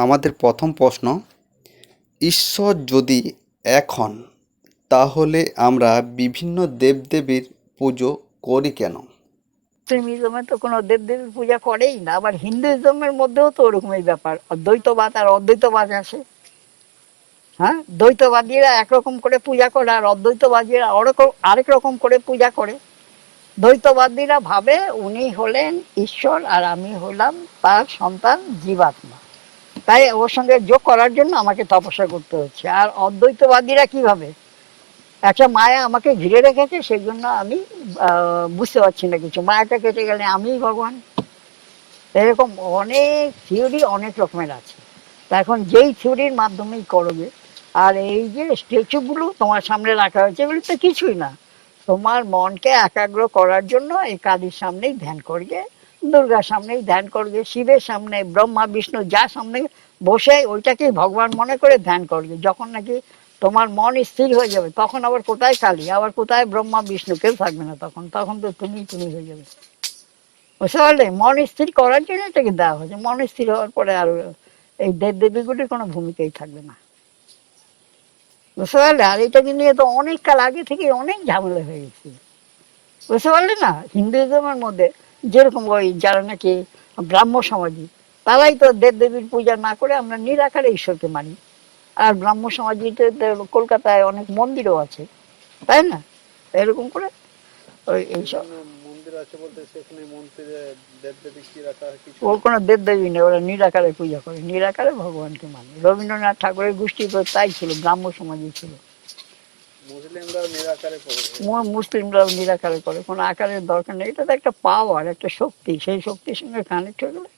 আমাদের প্রথম প্রশ্ন, ঈশ্বর যদি এক হন, তাহলে আমরা বিভিন্ন দেবদেবীর পুজো করি কেন? মুসলিমিজমে তো কোনো দেবদেবীর পূজা করেই না, আবার হিন্দুইজমের মধ্যেও তো ওরকমই ব্যাপার। দ্বৈতবাদ আর অদ্বৈতবাদ আছে। হ্যাঁ? দ্বৈতবাদীরা একরকম করে পূজা করে আর অদ্বৈতবাদীরা আরেক রকম করে পূজা করে। দ্বৈতবাদীরা ভাবে উনি হলেন ঈশ্বর আর আমি হলাম তার সন্তান জীবাত্মা। তাই ওর সঙ্গে যোগ করার জন্য আমাকে তপস্যা করতে হচ্ছে। আর অদ্বৈতবাদীরা কি ভাবে একটা মায়া আমাকে ঘিরে রেখেছে, সেই জন্য আমি বুঝতে পারছি না কিছু। মায়াটা কেটে গেলে আমিই ভগবান? এরকম অনেক থিওরি অনেক রকমের আছে। তা এখন যেই থিওরির মাধ্যমেই করবে আর এই যে স্ট্যাচুগুলো তোমার সামনে রাখা হয়েছে, এগুলো তো কিছুই না। তোমার মনকে একাগ্র করার জন্য এই কালীর সামনেই ধ্যান করবে। দুর্গার সামনেই ধ্যান করবে, শিবের সামনে, ব্রহ্মা, বিষ্ণু যা সামনে বসে ওইটাকেই ভগবান মনে করে ধ্যান করবে। যখন নাকি তোমার মন স্থির হয়ে যাবে, তখন আবার কোথায় কালী? আবার কোথায় ব্রহ্মা, বিষ্ণু? কেউ থাকবে না তখন। তখন তো তুমি তুমি হয়ে যাবে। বুঝতে পারলে? মন স্থির করার জন্য এটাকে দেওয়া হয়েছে। মন স্থির হওয়ার পরে আর এই দেব দেবীগুলির কোনো ভূমিকাই থাকবে না। বুঝতে পারলে? আর এটাকে নিয়ে তো অনেক কাল আগে থেকে অনেক ঝামেলা হয়ে গেছে। বুঝতে পারলে না? হিন্দুইজমের মধ্যে যেরকম ওই যারা নাকি ব্রাহ্ম সমাজী তারাই তো দেব দেবীর পূজা না করে আমরা নিরাকারে ঈশ্বরকে মানি। আর ব্রাহ্ম সমাজীতে কলকাতায় অনেক মন্দিরও আছে তাই না? এরকম করে ওই এইসব ওর কোনো দেবদেবী নেই ওরা নিরাকারে পূজা করে। নিরাকারে ভগবানকে মানে। রবীন্দ্রনাথ ঠাকুরের গোষ্ঠী তো তাই ছিল ব্রাহ্ম সমাজই ছিল। মুসলিমরাও নিরাকারে করে কোনো আকারের দরকার নেই। এটা তো একটা পাওয়ার একটা শক্তি। সেই শক্তির সঙ্গে কানেক্ট হয়ে গেলে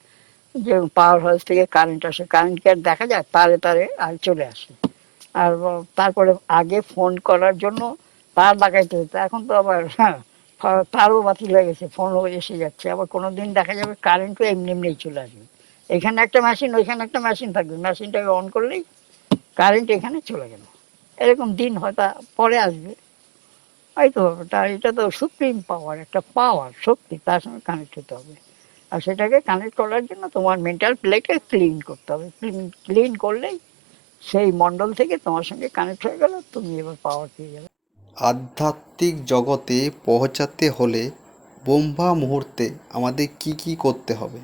যে পাওয়ার হাউস থেকে কারেন্ট আসে। কারেন্টকে আর দেখা যায়? তারে তারে আর চলে আসে। আর তারপরে আগে ফোন করার জন্য তার লাগাইতে হতো। এখন তো আবার হ্যাঁ তারও বাতিল হয়ে গেছে। ফোনও এসে যাচ্ছে। আবার কোনো দিন দেখা যাবে কারেন্টও এমনি এমনিই চলে আসবে। এখানে একটা মেশিন ওইখানে একটা মেশিন থাকবে। মেশিনটাকে অন করলেই কারেন্ট এখানে চলে গেল। এরকম দিন হয়তো পরে আসবে। এই তো এটা তো সুপ্রিম পাওয়ার একটা পাওয়ার শক্তি তার সঙ্গে কানেক্ট হতে হবে। আর সেটাকে কানেক্ট করার জন্য তোমার মেন্টাল প্লেকে ক্লিন করতে হবে। ক্লিন করলেই সেই মণ্ডল থেকে তোমার সঙ্গে কানেক্ট হয়ে গেল তুমি এবার পাওয়ার পেয়ে যাবে আধ্যাত্মিক জগতে পৌঁছাতে হলে ব্রহ্মা মুহূর্তে আমাদের কি কি করতে হবে?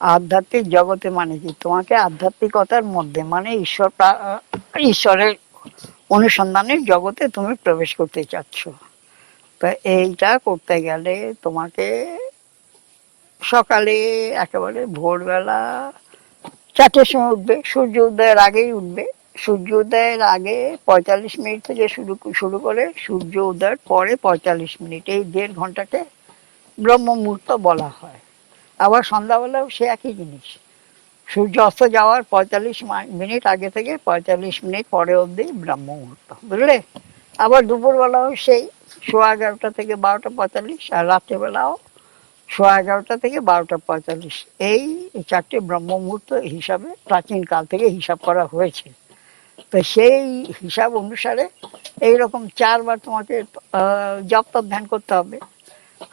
আধ্যাত্মিক জগতে মানে কি? তোমাকে আধ্যাত্মিকতার মধ্যে মানে ঈশ্বর ঈশ্বরের অনুসন্ধানের জগতে তুমি প্রবেশ করতে চাচ্ছ। তা এইটা করতে গেলে তোমাকে সকালে একেবারে ভোরবেলা চারটের সময় উঠবে, সূর্য উদয়ের আগেই উঠবে। সূর্য উদয়ের আগে পঁয়তাল্লিশ মিনিট থেকে শুরু শুরু করে সূর্য উদয়ের পরে পঁয়তাল্লিশ মিনিট, এই দেড় ঘন্টাকে ব্রহ্ম মুহূর্ত বলা হয়। আবার সন্ধ্যাবেলাও সে একই জিনিস। সূর্য অস্ত যাওয়ার পঁয়তাল্লিশ মিনিট আগে থেকে পঁয়তাল্লিশ মিনিট পরে অবধি ব্রহ্ম মুহূর্ত, বুঝলে? আবার দুপুরবেলাও সেই সোয়া এগারোটা থেকে বারোটা পঁয়তাল্লিশ আর রাত্রেবেলাও সোয়া এগারোটা থেকে বারোটা পঁয়তাল্লিশ। এই চারটে ব্রহ্ম মুহূর্ত হিসাবে প্রাচীন কাল থেকে হিসাব করা হয়েছে। তো সেই হিসাব অনুসারে এইরকম চারবার তোমাকে জপ তপ ধ্যান করতে হবে।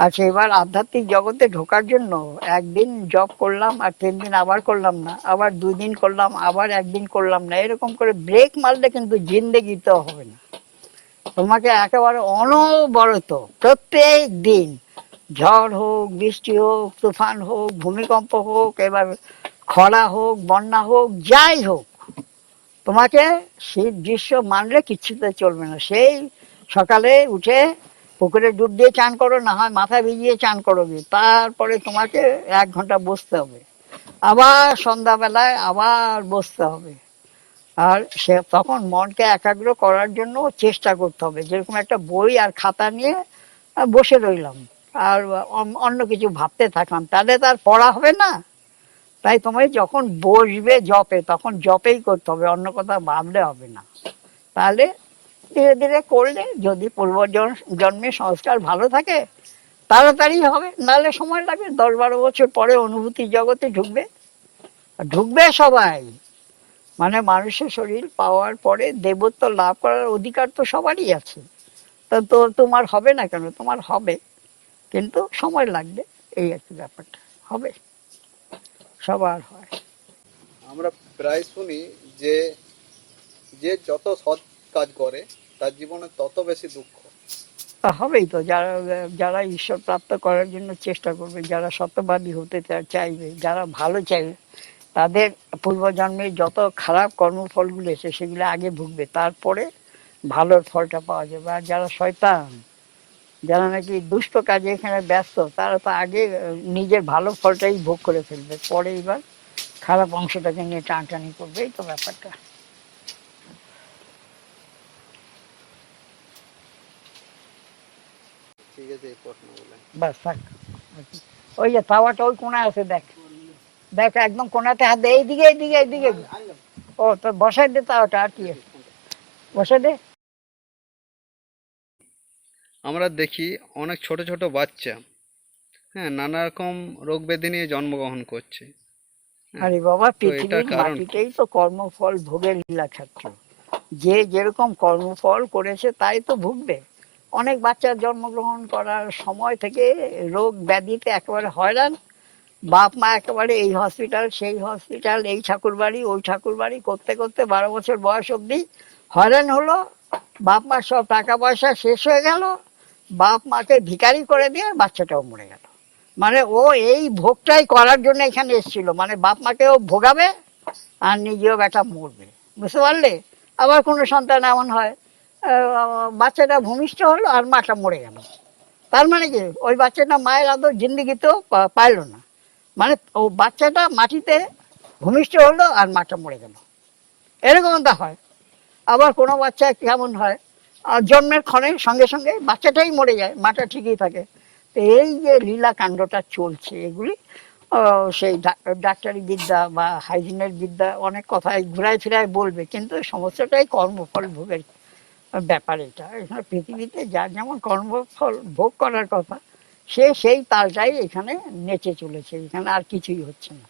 আচ্ছা এবার আধ্যাত্মিক জগতে ঢোকার জন্য একদিন জব করলাম আর তিন দিন আবার করলাম না, আবার দুই দিন করলাম, আবার একদিন করলাম না, এরকম করে ব্রেক মারলে কিন্তু জিন্দেগিতে হবে না। তোমাকে একেবারে অনবরত প্রত্যেক দিন ঝড় হোক, বৃষ্টি হোক, তুফান হোক, ভূমিকম্প হোক, এবার খরা হোক, বন্যা হোক, যাই হোক, তোমাকে শীত দৃশ্য মানলে কিচ্ছুতে চলবে না। সেই সকালে উঠে পুকুরে ডুব দিয়ে চান করো, না হয় মাথা ভিজিয়ে চান করো। তারপরে তোমাকে এক ঘণ্টা বসতে হবে। আবার সন্ধ্যাবেলায় আবার বসতে হবে। আর সে তখন মনকে একাগ্র করার জন্য চেষ্টা করতে হবে। যেরকম একটা বই আর খাতা নিয়ে বসে রইলাম। আর অন্য কিছু ভাবতে থাকলাম। তাহলে তার পড়া হবে না। তাই তোমায় যখন বসবে জপে, তখন জপেই করতে হবে। অন্য কথা ভাবলে হবে না। তাহলে ধীরে ধীরে করলে যদি পূর্ব জন- জন্মের সংস্কার ভালো থাকে, তাড়াতাড়ি হবে। নাহলে সময় লাগবে, দশ বারো বছর পরে অনুভূতি জগতে ঢুকবে। ঢুকবে সবাই। মানে মানুষের শরীর পাওয়ার পরে দেবত্ব লাভ করার অধিকার তো সবারই আছে। তা তো তোমার হবে না কেন? তোমার হবে। কিন্তু সময় লাগবে, এই একটি ব্যাপারটা। হবে। সবার হয়। আমরা প্রায় শুনি যে যে যত সৎ কাজ করে তার জীবনে তত বেশি দুঃখ। হবেই তো, যারা যারা ঈশ্বর প্রাপ্ত করার জন্য চেষ্টা করবে, যারা সত্যবাদী হতে চাইবে, যারা ভালো চাইবে, তাদের পূর্বজন্মের যত খারাপ কর্মফলগুলো এসে সেগুলো আগে ভুগবে, তারপরে ভালোর ফলটা পাওয়া যাবে। আর যারা শয়তান, যারা নাকি দুষ্ট কাজে এখানে ব্যস্ত, তারা তো আগে নিজের ভালো ফলটাই ভোগ করে ফেলবে, পরে এবার খারাপ অংশটাকে নিয়ে টানটানি করবে, এই তো ব্যাপারটা ঠিক আছে এই প্রশ্ন বলে বাস থাক। ওই যে তাওয়াটা ওই কোনায় আছে দেখ। দেখ একদম কোনাতে হাত দে এইদিকে এইদিকে এইদিকে। ও তো বসাই দে তাওয়াটা আর কি বসাই দে। আমরা দেখি অনেক ছোট ছোট বাচ্চা হ্যাঁ নানা রকম রোগ ব্যাধি নিয়ে জন্মগ্রহণ করছে। হ্যাঁ, আরে বাবা পৃথিবীর? মাটিতেই তো কর্মফল ভোগের লীলা ক্ষেত্র যে যেরকম কর্মফল করেছে তাই তো ভুগবে। অনেক বাচ্চা জন্মগ্রহণ করার সময় থেকে রোগ ব্যাধিতে একেবারে হয়রান। বাপ, মা একেবারে এই হসপিটাল সেই হসপিটাল এই ঠাকুরবাড়ি, ওই ঠাকুরবাড়ি করতে করতে বারো বছর বয়স অবধি হয়রান হলো। বাপ মার সব টাকা পয়সা শেষ হয়ে গেল। বাপ, মাকে ভিকারি করে দিয়ে বাচ্চাটাও মরে গেল। মানে ও এই ভোগটাই করার জন্য এখানে এসেছিল। মানে বাপ মাকেও ভোগাবে আর নিজেও বেটা মরবে। বুঝতে পারলে? আবার কোনো সন্তান এমন হয়। বাচ্চাটা ভূমিষ্ঠ হলো আর মাটা মরে গেল। তার মানে কি? ওই বাচ্চাটা মায়ের আদর জিন্দিগিতেও পা- পাইলো না। মানে ও বাচ্চাটা মাটিতে ভূমিষ্ঠ হলো আর মাটা মরে গেল। এরকমটা হয়। আবার কোনো বাচ্চা কেমন হয়? জন্মের ক্ষণে সঙ্গে সঙ্গে বাচ্চাটাই মরে যায়, মাটা ঠিকই থাকে। তো এই যে লীলা কাণ্ডটা চলছে, এগুলি সেই ডাক্তারি বিদ্যা বা হাইজিনের বিদ্যা অনেক কথাই ঘুরায় ফিরায় বলবে, কিন্তু সমস্যাটাই কর্মফল ভোগের ব্যাপার এটা। এখানে পৃথিবীতে যার যেমন কর্মফল ভোগ করার কথা, সে সেই তালটাই এখানে নেচে চলেছে, এখানে আর কিছুই হচ্ছে না।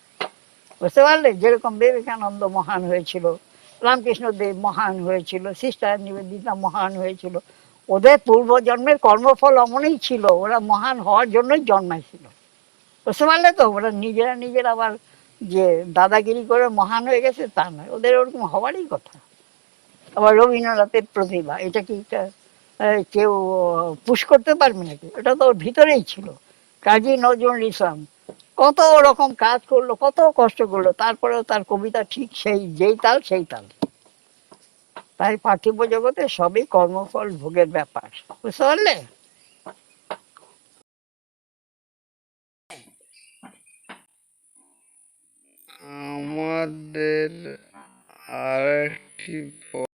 বুঝতে পারলে? যেরকম বিবেকানন্দ মহান হয়েছিল রামকৃষ্ণ দেব মহান হয়েছিল, সিস্টার নিবেদিতা মহান হয়েছিল, ওদের পূর্বজন্মের কর্মফল অমনই ছিল, ওরা মহান হওয়ার জন্যই জন্মাইছিল। বুঝতে পারলে তো? ওরা নিজেরা নিজের আবার যে দাদাগিরি করে মহান হয়ে গেছে, তা নয়। ওদের ওরকম হওয়ারই কথা। আবার রবীন্দ্রনাথের প্রতিভা এটা কি কেউ পুশ করতে পারবে নাকি? এটা তো ওর ভিতরেই ছিল। কাজী নজরুল ইসলাম কত রকম কাজ করল, কত কষ্ট করল, তারপরেও তার কবিতা ঠিক সেই, যেই তাল, সেই তাল। তাই পার্থিব জগতে সবই কর্মফল, ভোগের ব্যাপার। বুঝতে পারলে? আমাদের আর একটি